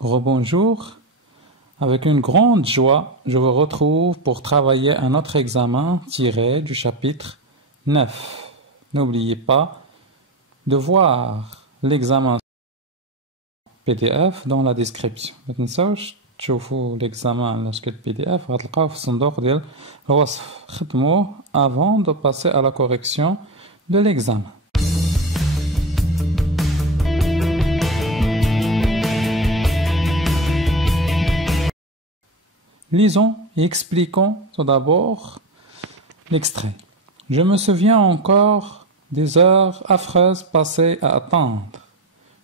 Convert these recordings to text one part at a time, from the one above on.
Rebonjour. Avec une grande joie, je vous retrouve pour travailler un autre examen tiré du chapitre 9. N'oubliez pas de voir l'examen PDF dans la description. ما تنسوش تشوفوا l'examen على شكل PDF غتلقاوه في الصندوق ديال الوصف. خدموه avant de passer à la correction de l'examen. Lisons et expliquons tout d'abord l'extrait. Je me souviens encore des heures affreuses passées à attendre.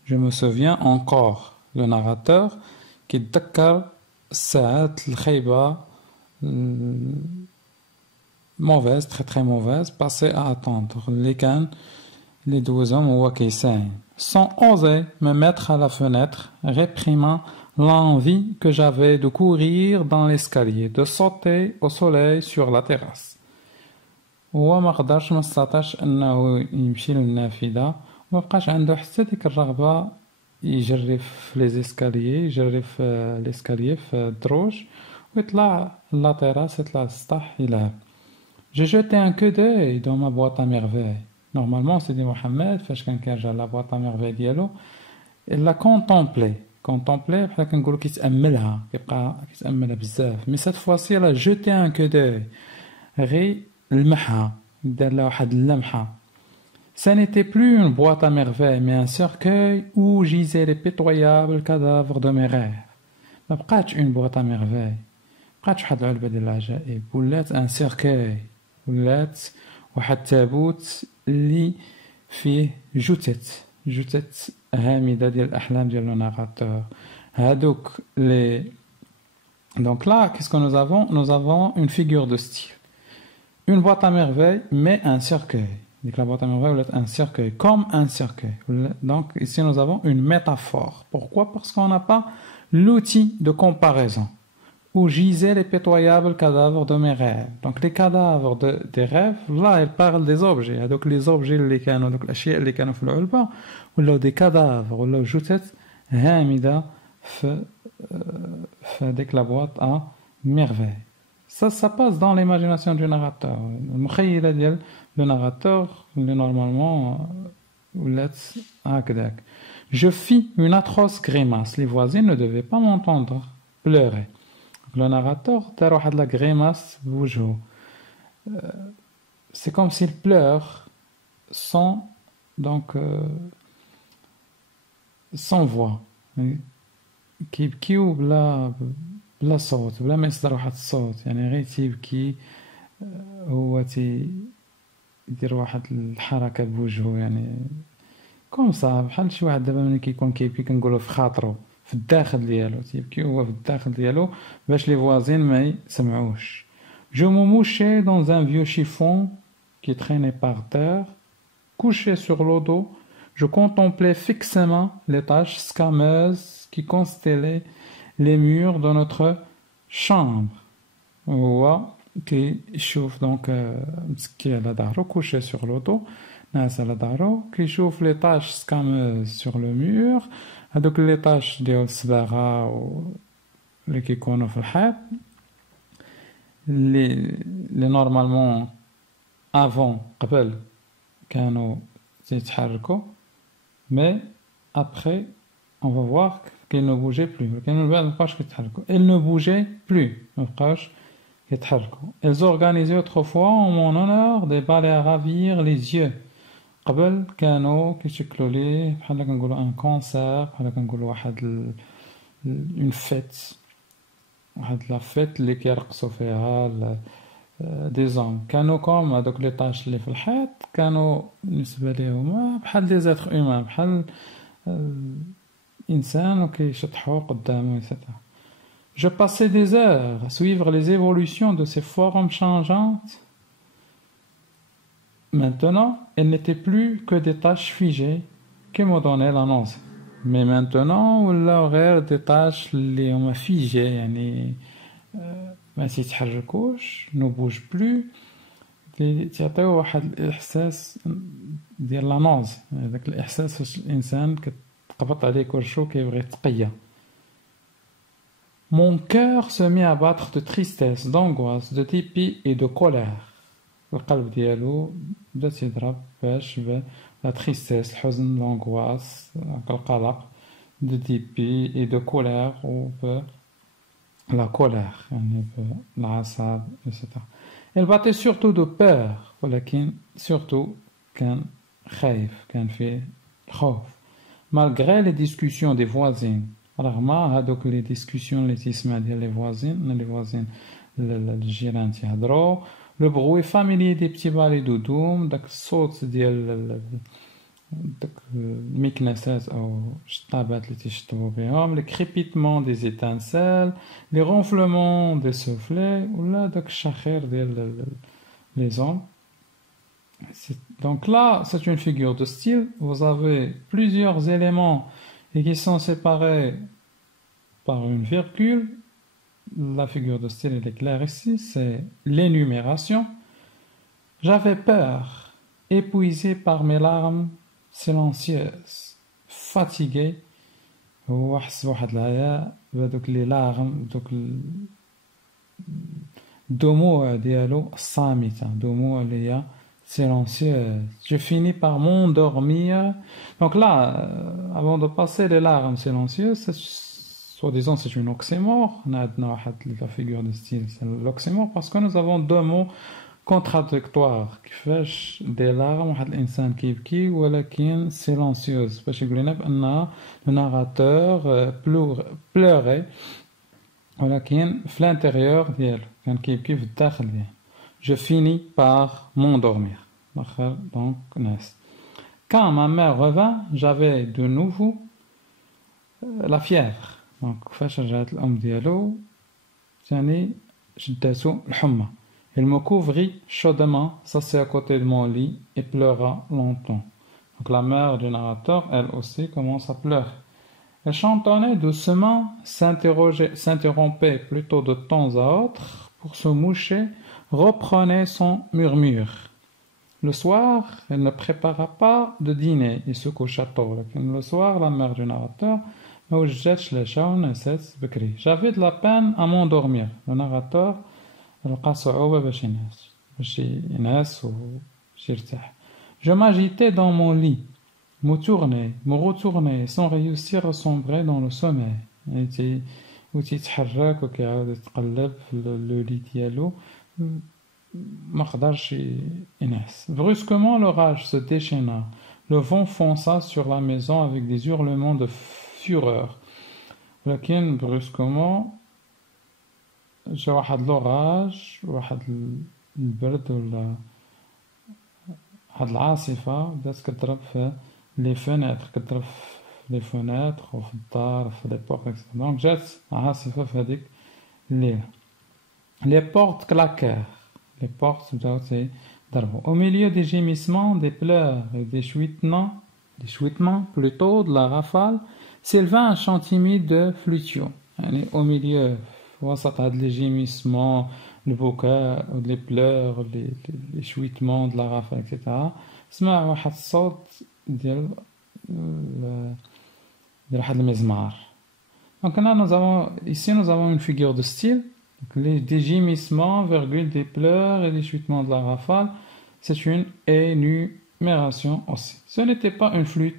Je me souviens encore. Le narrateur qui يتذكر الساعات الخايبة mauvaise, très très mauvaise, passées à attendre. اللي كان اللي دوزهم هو كيساين. Sans oser me mettre à la fenêtre, réprimant l'envie que j'avais de courir dans l'escalier, de sauter au soleil sur la terrasse. هو ما قدرش ما استطاعش انه يمشي للنافذة وما بقاش عنده حتى ديك الرغبة يجري في لي زيسكاليي يجري في ليسكاليي في الدروج ويطلع لا تيراس يطلع للسطح يلعب. J'ai jeté un coup d'œil dans ma boîte à merveilles. Normalement سيدي محمد فاش كان كيرجع لا boîte à merveilles ديالو il l'a contemplé بحال كنقولوا كيتاملها كيبقى كيتاملها بزاف مي سات فواسي لا جوتي ان كو دوي غير لمحها دار لها واحد اللمحه. Ça n'était plus une boîte à merveilles mais un cercueil où gisaient les pitoyables cadavres de mes rêves. ما بقاتش une boîte à merveilles ما بقاتش واحد العلبه ديال العجائب ولات ان cercueil ولات واحد التابوت اللي فيه جثث هامدة ديال الأحلام ديال le narrateur. هادوك les... Donc là, qu'est-ce que nous avons? Nous avons une figure de style. Une boîte à merveilles, mais un cercueil. Donc la boîte à merveilles est un cercueil, comme un cercueil. Donc ici, nous avons une métaphore. Pourquoi? Parce qu'on n'a pas l'outil de comparaison. Où gisaient les pitoyables cadavres de mes rêves. Donc les cadavres des rêves, là, ils parlent des objets. Donc les objets اللي كانوا donc الأشياء اللي كانوا في العلبة ولاو des cadavres ولاو جثث هامدة في ديك la boîte à merveilles. Ça passe dans l'imagination du narrateur. المخيلة ديال le narrateur اللي normalement ولات هكذاك. Je fis une atroce grimace. Les voisins ne devaient pas m'entendre pleurer. Le narrateur دار واحد la grimace بوجهه. C'est comme s'il pleure sans voix. كيبكيو بلا صوت بلا ما يصدر واحد الصوت يعني غير تيبكي هو يدير واحد الحركة بوجهه يعني كوم صا بحال شي واحد دابا ملي كيكون كيبكي كنقولوا في خاطرو في الداخل ديالو تيبكي هو في الداخل ديالو باش لي فوازين ما يسمعوش. Je me mouchais dans un vieux chiffon qui traînait par terre. Couché sur le dos, je contemplais fixement les taches scameuses qui constellaient les murs de notre chambre. هو كيشوف دونك مسكي على ظهرو couché sur le dos ناعس على ظهرو كيشوف لي taches scameuses sur le mur. هادوك لي طاش ديال الصباغه اللي كيكونوا في الحيط اللي نورمالمون افون قبل كانوا تيتحركوا مي ابري اون فا فوار كاين نو بوجي بلو كانوا من بعد مابقاوش كيتحركوا ال نو بوجي بلو مابقاوش يتحركوا. Ils organisaient autrefois en mon honneur des ballets à ravir les yeux. قبل كانوا كيشكلوا ليه بحال كنقولوا ان كونسير بحال كنقولوا واحد اون فيت واحد لا فيت اللي كيرقصوا فيها دي زوم كانوا كوم هذوك لي طاش اللي في الحيط كانوا بالنسبه ليهم بحال دي زاتر هيومان بحال انسان وكيشطحوا قدامه etc. Je passais des heures à suivre les évolutions de ces formes changeantes. Maintenant, elles n'étaient plus que des taches figées qui me donnaient la nausée. Mais maintenant, ولاو غير des taches اللي هما figées يعني ما تيتحركوش ne bougent plus تعطيو واحد الإحساس ديال لا نوز. هذاك الإحساس فاش الإنسان كتقبط عليه كرشو كيبغي يتقيا Mon cœur se mit à battre de tristesse, d'angoisse, de dépit et de colère. القلب ديالو بدا تيضرب باش la tristesse, الحزن, l'angoisse, القلق, de dépit et de colère ou la colère, يعني العصب, etc. Elle battait surtout de peur, ولكن surtout كان خايف, كان فيه خوف. Malgré les discussions des voisines. Alors ما هادوك les discussions اللي تسمع ديال les voisines الجيران تيهضروا, le bruit familier des petits balais doudoum, داك الصوت ديال داك المكنسات او الشطابات اللي تيشطبوا بهم, les crépitements des étincelles, les ronflements des soufflets ولا داك الشخير ديال les hommes. Donc là, c'est une figure de style. Vous avez plusieurs éléments et qui sont séparés par une virgule. La figure de style elle est claire ici, c'est l'énumération. J'avais peur, épuisé par mes larmes silencieuses, fatigué. وحس بواحد العياء بهذوك لي larmes, دوك الدموع ديالو الصامتة, دموع اللي هي silencieuse. Je finis par m'endormir. Donc là, avant de passer les larmes silencieuses, soi-disant c'est une oxymore. La figure de style, c'est l'oxymore parce que nous avons deux mots contradictoires qui font des larmes. واحد الإنسان كيبكي ولكن silencieuse. باش يقول لنا بأن le narrateur pleurait ولكن في l'intérieur ديالو كان كيبكي في الداخل ديالو. Je finis par m'endormir. Donc, quand ma mère revint, j'avais de nouveau la fièvre. Donc, فاش رجعت الأم ديالو ثاني شداتو الحمى. Elle me couvrit chaudement, s'assit à côté de mon lit et pleura longtemps. Donc la mère du narrateur, elle aussi, commence à pleurer. Elle chantonnait doucement, s'interrompait plutôt de temps à autre pour se moucher, reprenait son murmure. Le soir, elle ne prépara pas de dîner et se coucha tôt. Le soir, la mère du narrateur, j'avais de la peine à m'endormir. Le narrateur, je m'agitais dans mon lit, me tournais, me retournais sans réussir à sombrer dans le sommeil. وتيتحرك وكيعاود يتقلب في لو لي ديالو ما قدرش ينعس. Brusquement l'orage se déchaîna, le vent fonça sur la maison avec des hurlements de fureur. ولكن brusquement جا واحد l'orage, واحد البرد ولا واحد العاصفة بدات كتضرب في لي فenêtres, كتضرب في لي فenêtres وفي الدار في لي بورت etc. Donc جات عاصفة في هذيك الليلة. Les portes claquèrent. Les portes بداو تيضربوا. Au milieu des gémissements, des pleurs et des chuitements plutôt de la rafale, s'éleva un chant timide de flutio. يعني au milieu وسط هاد les gémissements, le بكاء, les pleurs, les chuitements de la rafale etc. سمع واحد الصوت ديال واحد المزمار. Donc là, nous avons une figure de style. Des gémissements, virgule, des pleurs et des chuitements de la rafale. C'est une énumération aussi. Ce n'était pas une flûte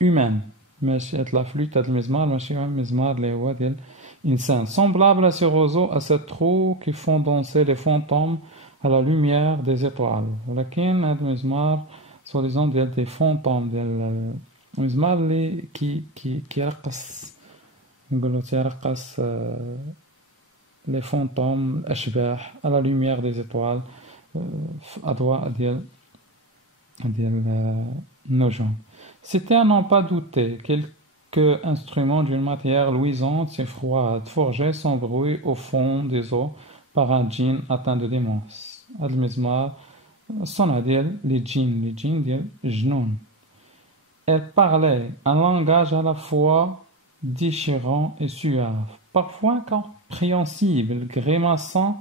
humaine. Mais c'est la flûte de المزمار, ماشي المزمار اللي هو ديال إنسان. Semblable à ces roseaux, à ces trous qui font danser les fantômes à la lumière des étoiles. ولكن هذا المزمار soi-disant des fantômes, ديال المزمار اللي كيرقص, نقولوا تيرقص les fantômes, الأشباح à la lumière des étoiles, أضواء ديال النجوم. C'était à n'en pas douter quelques instruments d'une matière luisante et froide, forgés sans bruit au fond des eaux par un djinn atteint de démence. هذا المزمار صنع ديال les djinns ديال الجنون. Elle parlait un langage à la fois déchirant et suave, parfois incompréhensible, grimaçant,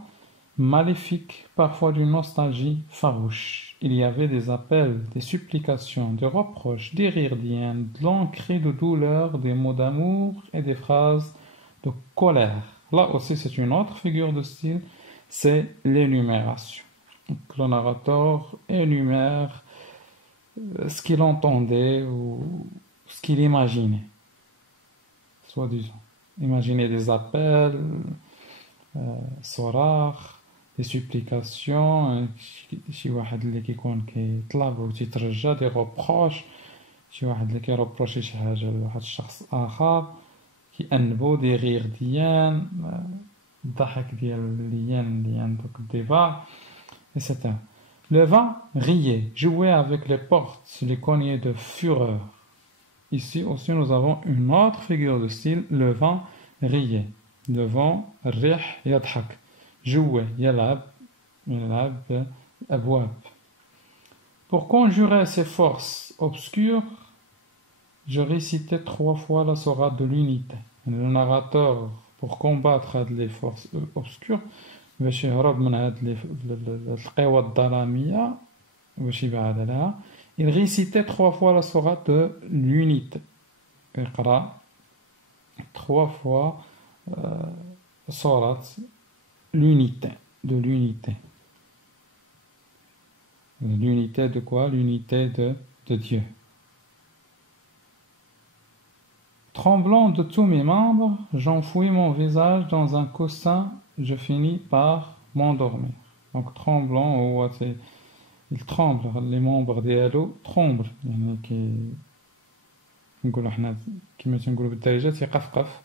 maléfique, parfois d'une nostalgie farouche. Il y avait des appels, des supplications, des reproches, des rires d'hyène, de longs cris de douleur, des mots d'amour et des phrases de colère. Là aussi, c'est une autre figure de style, c'est l'énumération. Donc, le narrateur énumère ce qu'il entendait ou ce qu'il imaginait, soi-disant. Imaginer des appels, صراخ, des supplications, شي واحد اللي كيكون كيطلب وتيترجى des reproches, شي واحد اللي كيروبروشي شي حاجة لواحد الشخص آخر, كيأنبو des rires ديان, الضحك ديال ليان دوك الدفاع, etc. Le vent riait, jouait avec les portes, les cognait de fureur. Ici aussi nous avons une autre figure de style, le vent riait. Le vent, rih yadhak, jouait, yalab, abwab. Pour conjurer ces forces obscures, je récitais 3 fois la sourate de l'unité. Le narrateur, pour combattre les forces obscures, باش يهرب من هاد القوى الظلامية باش يبعد عليها, il récitait 3 fois la sourate de l'unité. يقرأ 3 fois sourate l'unité, de l'unité. L'unité de quoi? L'unité de Dieu. Tremblant de tous mes membres, j'enfouis mon visage dans un coussin, je finis par m'endormir. Donc tremblant, il tremble, les membres ديالو tremblent, يعني نقولوا حنا كما تنقولوا بالدارجة تيقفقف.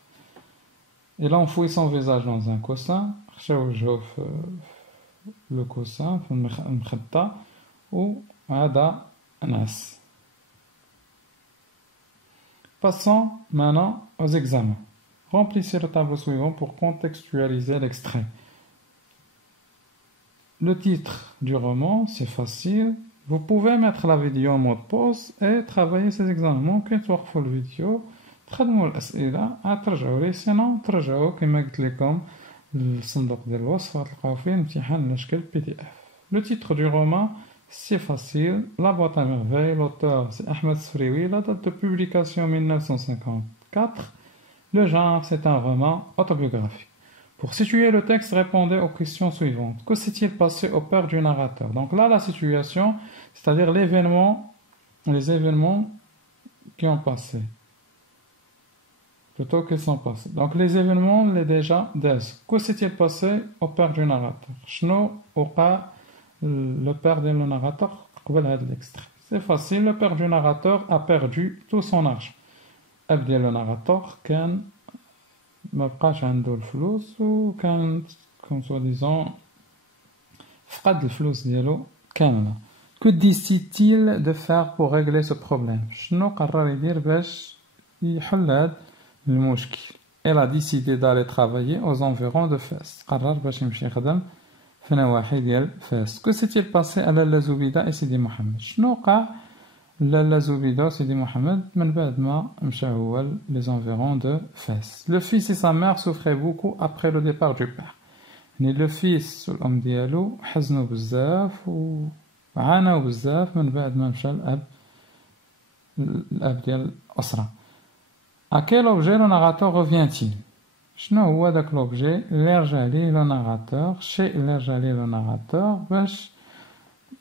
Il a enfoui son visage dans un coussin, خشى وجهه في le coussin, في المخدة, وعاد نعس. Passons maintenant aux examens. Remplissez le tableau suivant pour contextualiser l'extrait. Le titre du roman, c'est facile. Vous pouvez mettre la vidéo en mode pause et travailler ces examens. ممكن توقفوا الفيديو تخدموا الأسئلة عاد ترجعوا لي, sinon ترجعوا كما قلت لكم للصندوق ديال الوصف غتلقاو فيه الامتحان على شكل PDF. Le titre du roman, c'est facile. La boîte à merveilles, l'auteur c'est Ahmed Sfrioui, la date de publication 1954. Le genre, c'est un roman autobiographique. Pour situer le texte, répondez aux questions suivantes. Que s'est-il passé au père du narrateur? Donc là, la situation, c'est-à-dire les événements qui ont passé. Plutôt qu'ils sont passés. Donc les événements, les déjà des. Que s'est-il passé au père du narrateur? شنو وقع le père du narrateur قبل هذا l'extrait. C'est facile, le père du narrateur a perdu tout son argent. الأب ديال le narrateur كان ما بقاش عنده الفلوس وكان comme soi-disant فقد الفلوس ديالو كاملة. Que décide-t-il de faire pour régler ce problème? شنو قرر يدير باش يحل هذا المشكل؟ Elle a décidé d'aller travailler aux environs de Fès. قرر باش يمشي يخدم في نواحي ديال فاس. Que s'est-il passé à لالا زبيدة et Sidi Mohamed? شنو وقع لالا زبيدة و Sidi Mohamed من بعد ما مشى هو les environs de Fès. Le fils et sa mère souffraient beaucoup après le départ du père. يعني le fils والأم ديالو حزنوا بزاف وعانوا بزاف من بعد ما مشى الأب ديال الأسرة. À quel objet le narrateur revient-il? شنو هو داك l'objet اللي رجع ليه le narrateur, شيء اللي رجع ليه le narrateur باش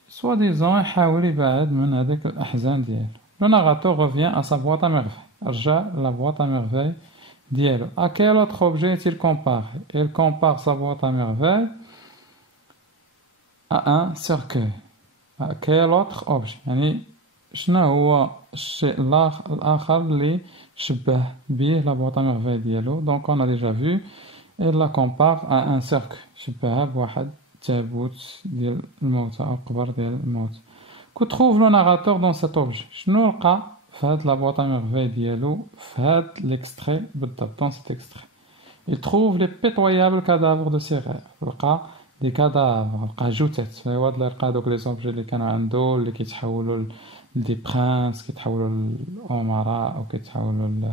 soi-disant يحاول يبعد من هذيك الأحزان ديالو. Le narrateur revient à sa boîte à merveilles. رجع la boîte à merveilles ديالو. À quel autre objet est-il comparé? Il compare sa boîte à merveilles à un cercueil. À quel autre objet? يعني شنو هو الشيء الآخر اللي شبه به la boîte à merveilles ديالو. Donc on a déjà vu, il la compare à un cercle. شبهها بواحد تابوت ديال الموتى أو قبر ديال الموتى. Que trouve le narrateur dans cet objet? شنو لقى في هاد la boîte à merveilles ديالو في هاد l'extrait بالضبط, dans cet extrait? Il trouve les pitoyables cadavres de ses rêves. لقى des cadavres, لقى جثث. هو اللي لقى دوك لي زوبجي اللي كانوا عنده اللي كيتحولوا des princes, كيتحولوا لأمراء أو كيتحولوا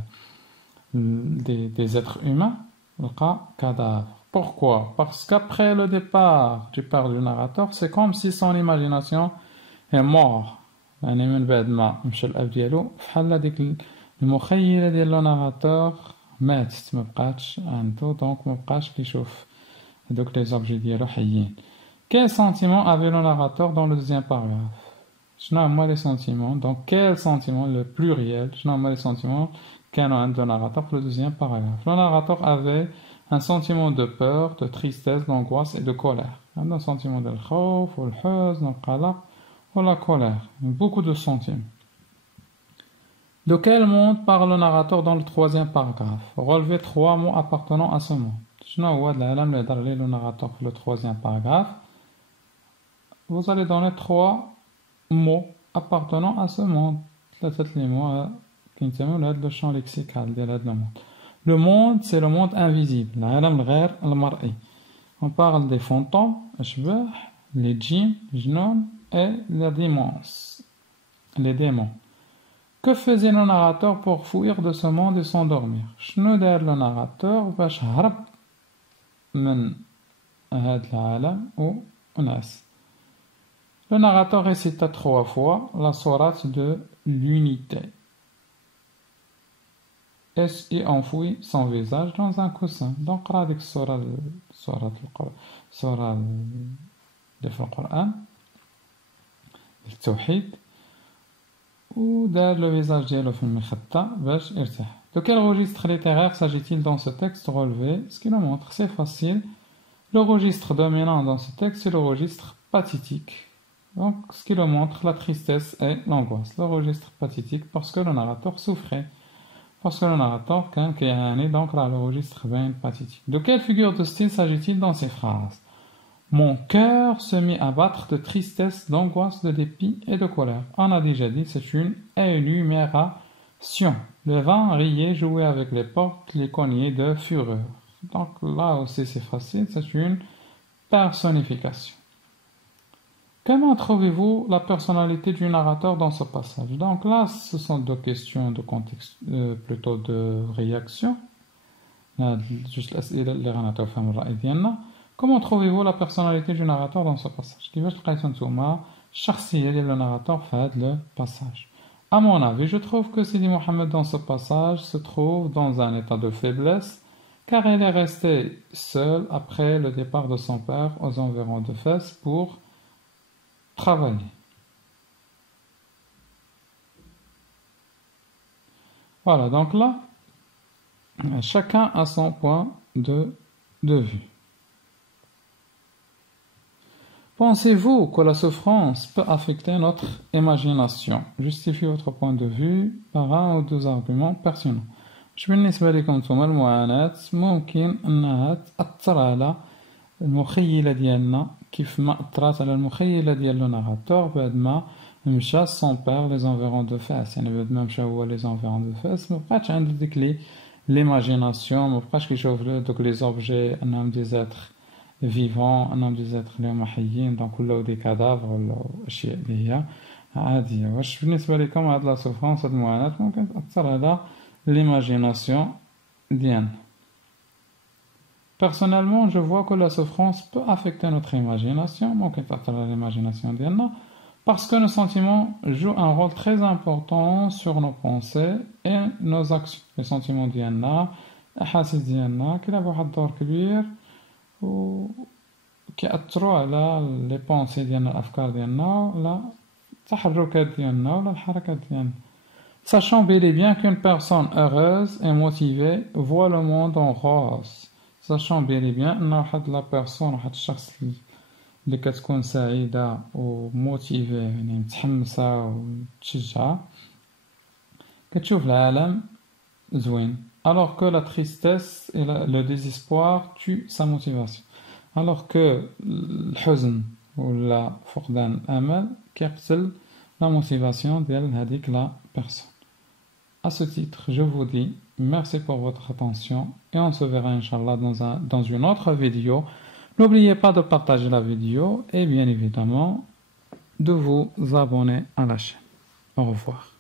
des êtres humains. لقى cadavre. Pourquoi? Parce qu'après le départ du père du narrateur, c'est comme si son imagination est morte. يعني من بعد ما مشى الأب ديالو فحال هاديك المخيلة ديال le narrateur مات مبقاتش عنده دونك مبقاش كيشوف هذوك لي زوبجي ديالو حيين. Quel sentiment avait le narrateur dans le deuxième paragraphe? شنو هما les sentiments? Donc quel sentiment, le pluriel, شنو هما les sentiments كانوا عند le narrateur pour le deuxième paragraphe? Le narrateur avait un sentiment de peur, de tristesse, d'angoisse et de colère. Un sentiment de الخوف والحزن والقلق ou la colère. Beaucoup de sentiments. De quel monde parle le narrateur dans le troisième paragraphe? Relevez 3 mots appartenant à ce monde. شنو هو العالم اللي يهضر عليه le narrateur pour le troisième paragraphe? Vous allez donner 3 mots appartenant à ce monde. 3 les mots qui ينتميو لهذا le champ lexical ديال هذا le monde. Le monde, c'est le monde invisible, العالم الغير المرئي. On parle des fantômes, أشباح, les djinns, جنون, et les démons. Que faisait le narrateur pour fuir de ce monde et s'endormir? شنو دار le narrateur باش هرب من هذا العالم ونعس؟ Le narrateur récita 3 fois la sourate de l'unité et enfouit son visage dans un coussin. Donc قرا ديك السورة اللي في القرآن التوحيد ودار le visage ديالو في المخدة باش يرتاح. De quel registre littéraire s'agit-il dans ce texte relevé? Ce qui nous montre, c'est facile. Le registre dominant dans ce texte, c'est le registre pathétique. Donc, ce qui nous montre la tristesse et l'angoisse. Le registre pathétique parce que le narrateur souffrait. Parce que le narrateur, quand il y a un donc là, le registre bien pathétique. De quelle figure de style s'agit-il dans ces phrases? Mon cœur se mit à battre de tristesse, d'angoisse, de dépit et de colère. On a déjà dit, c'est une énumération. Le vent riait, jouait avec les portes, les cognait de fureur. Donc là aussi c'est facile, c'est une personnification. Comment trouvez-vous la personnalité du narrateur dans ce passage? Donc là, ce sont 2 questions de contexte, plutôt de réaction. Juste l'أسئلة اللي غنعطيو الرأي ديالنا. Comment trouvez-vous la personnalité du narrateur dans ce passage? كيفاش لقيتو نتوما الشخصية ديال le narrateur في هذا le passage? À mon avis, je trouve que Sidi Mohamed dans ce passage se trouve dans un état de faiblesse car il est resté seul après le départ de son père aux environs de Fès pour travailler. Voilà, donc là, chacun a son point de vue. Pensez-vous que la souffrance peut affecter notre imagination? Justifiez votre point de vue par 1 ou 2 arguments pertinents. واش بالنسبة لكم نتوما المعاناة ممكن أنها تأثر على المخيلة ديالنا كيف ما أثرت على المخيلة ديال لو ناراتور بعد ما مشى سون بير لي زونفيرون دو فاس. يعني بعد ما مشى هو لي زونفيرون دو فاس مبقاتش عنده ديك ليماجيناسيون، مبقاش كيشوف دوك لي زوبجي أنهم دي زاتر فيفون، أنهم دي زاتر اللي هما حيين دونك ولاو دي كادافر ولاو أشياء اللي هي عادية. واش بالنسبة لكم هاد لا سوفرونس هاد المعاناة ممكن تأثر على l'imagination d'Yann? Personnellement, je vois que la souffrance peut affecter notre imagination, l'imagination d'Yann, parce que nos sentiments jouent un rôle très important sur nos pensées et nos actions. Les sentiments d'Yann, الأحاسيس ديالنا كيلعبوا واحد الدور كبير وكيأثروا على لي بونسي ديالنا، الأفكار ديالنا ولا التحركات ديالنا ولا الحركات ديالنا. Sachant bel et bien qu'une personne heureuse et motivée voit le monde en rose. Sachant bel et bien أن واحد لا بيرسون، واحد الشخص اللي كتكون سعيدة وموتيفي يعني متحمسة ومتشجعة كتشوف العالم زوين. Alors que la tristesse et le désespoir tuent sa motivation. Alors que الحزن ولا فقدان الأمل كيقتل la motivation ديال هذيك لا personne. À ce titre, je vous dis merci pour votre attention et on se verra Inch'Allah dans une autre vidéo. N'oubliez pas de partager la vidéo et bien évidemment de vous abonner à la chaîne. Au revoir.